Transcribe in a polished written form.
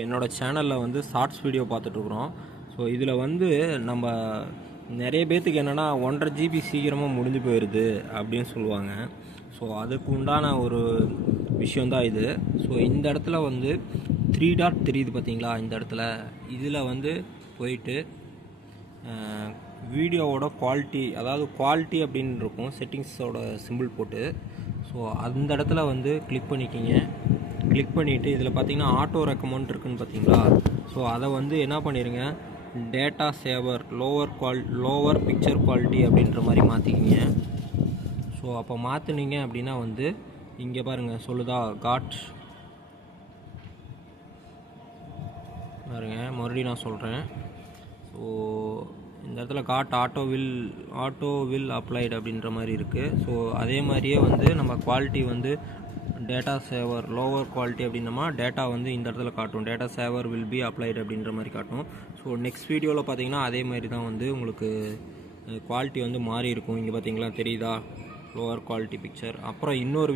என்னோட சேனலில் வந்து ஷார்ட்ஸ் வீடியோ பார்த்துட்ருக்குறோம். ஸோ இதில் வந்து நம்ம நிறைய பேர்த்துக்கு என்னென்னா 1.5 GB சீக்கிரமாக முடிஞ்சு போயிடுது அப்படின்னு சொல்லுவாங்க. ஸோ அதுக்கு உண்டான ஒரு விஷயந்தான் இது. ஸோ இந்த இடத்துல வந்து 3 டாட் தெரியுது பார்த்தீங்களா, இந்த இடத்துல இதில் வந்து போயிட்டு வீடியோவோட குவாலிட்டி, அதாவது குவாலிட்டி அப்படின்னு இருக்கும், செட்டிங்ஸோட சிம்பிள் போட்டு. ஸோ அந்த இடத்துல வந்து கிளிக் பண்ணிக்கிங்க. கிளிக் பண்ணிவிட்டு இதில் பார்த்தீங்கன்னா ஆட்டோ ரெக்கமெண்ட் இருக்குன்னு பார்த்தீங்களா. ஸோ அதை வந்து என்ன பண்ணிடுங்க, data saver lower picture quality அப்படின்ற மாதிரி மாற்றிக்கிங்க. ஸோ அப்போ மாற்றினீங்க அப்படின்னா வந்து இங்கே பாருங்கள் சொல்லுதா பாருங்க, மறுபடியும் நான் சொல்கிறேன். ஸோ இந்த இடத்துல ஆட்டோ வில் அப்ளைடு அப்படின்ற மாதிரி இருக்குது. ஸோ அதே மாதிரியே வந்து நம்ம குவாலிட்டி வந்து டேட்டா சேவர் லோவர் குவாலிட்டி அப்படின்னமா டேட்டா வந்து இந்த இடத்துல காட்டும், data saver will be applied அப்படின்ற மாதிரி காட்டும். ஸோ நெக்ஸ்ட் வீடியோவில் பார்த்தீங்கன்னா அதே மாதிரி தான் வந்து உங்களுக்கு குவாலிட்டி வந்து மாறி இருக்கும். இங்கே பார்த்தீங்களா தெரியுதா, லோவர் குவாலிட்டி பிக்சர். அப்புறம் இன்னொரு